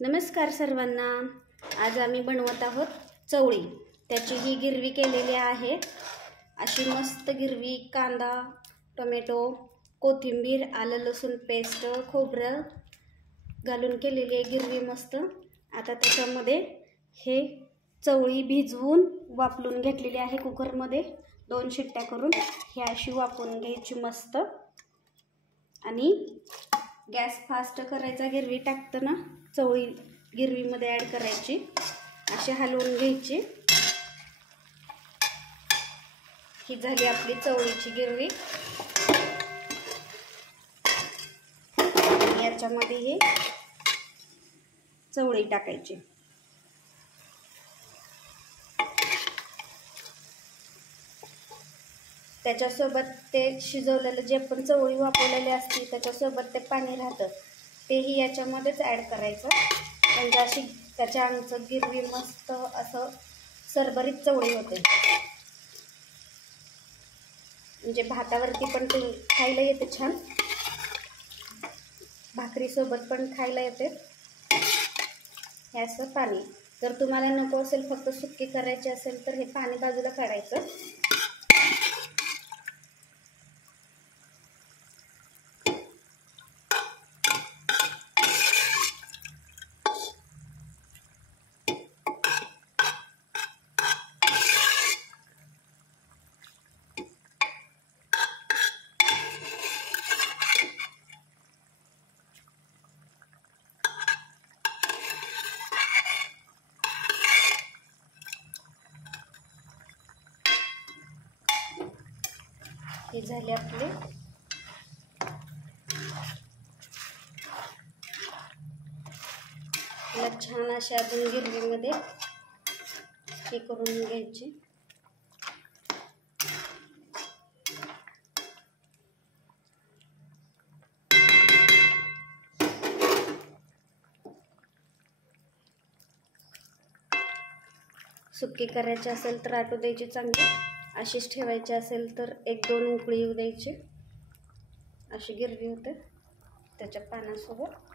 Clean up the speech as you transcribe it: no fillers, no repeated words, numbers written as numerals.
नमस्कार सर्वांना। आज आम्ही बनवत आहोत चवळी। त्याची ही गिरवी केलेली आहे। अशी मस्त गिरवी, कांदा, टोमॅटो, कोथिंबीर, आलं लसूण पेस्ट, खोबरं घालून केलेली आहे गिरवी मस्त। आता त्याच्यामध्ये हे चवळी भिजवून वाफलून घेतलेली आहे कुकरमध्ये 2 शिट्ट्या करून। ही अशी वाफवून घ्यायची मस्त आणि गॅस फास्ट करायचा। गिरवी टाकताना चवळी गिरवीमध्ये ॲड करायची, अशी हलवून घ्यायची। ही झाली आपली चवळीची गिरवी। याच्यामध्ये ही चवळी टाकायची। त्याच्यासोबत ते शिजवलेलं जे आपण चवळी वापरलेली असते त्याच्यासोबत ते पाणी राहतं तेही याच्यामध्येच ॲड करायचं। म्हणजे अशी त्याच्या अंगचं गिरवी मस्त असं सरभरीत चवळी होते। म्हणजे भातावरती पण ते खायला येते छान, भाकरीसोबत पण खायला येते। हे असं पाणी जर तुम्हाला नको असेल, फक्त सुक्की करायची असेल तर हे पाणी बाजूला काढायचं। ही झाली आपली छान अशा अजून गिरवीमध्ये हे करून घ्यायची। सुक्की करायची असेल तर आटू द्यायची चांगली, अशीच ठेवायची असेल तर 1-2 उकळी येऊ द्यायची। अशी गिरवी होते त्याच्या पाण्यासोबत।